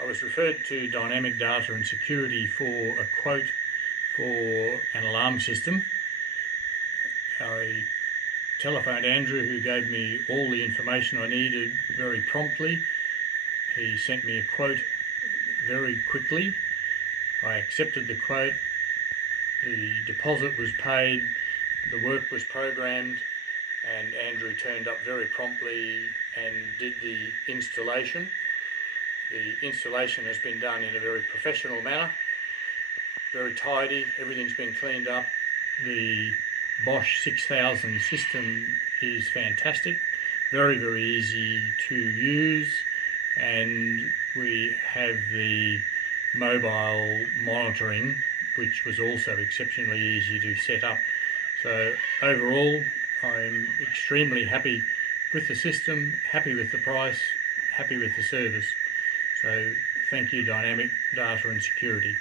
I was referred to Dynamic Data and Security for a quote for an alarm system. I telephoned Andrew, who gave me all the information I needed very promptly. He sent me a quote very quickly. I accepted the quote, the deposit was paid, the work was programmed, and Andrew turned up very promptly and did the installation. The installation has been done in a very professional manner, very tidy, everything's been cleaned up. The Bosch 6000 system is fantastic, very, very easy to use, and we have the mobile monitoring, which was also exceptionally easy to set up. So overall, I'm extremely happy with the system, happy with the price, happy with the service. So thank you, Dynamic Data and Security.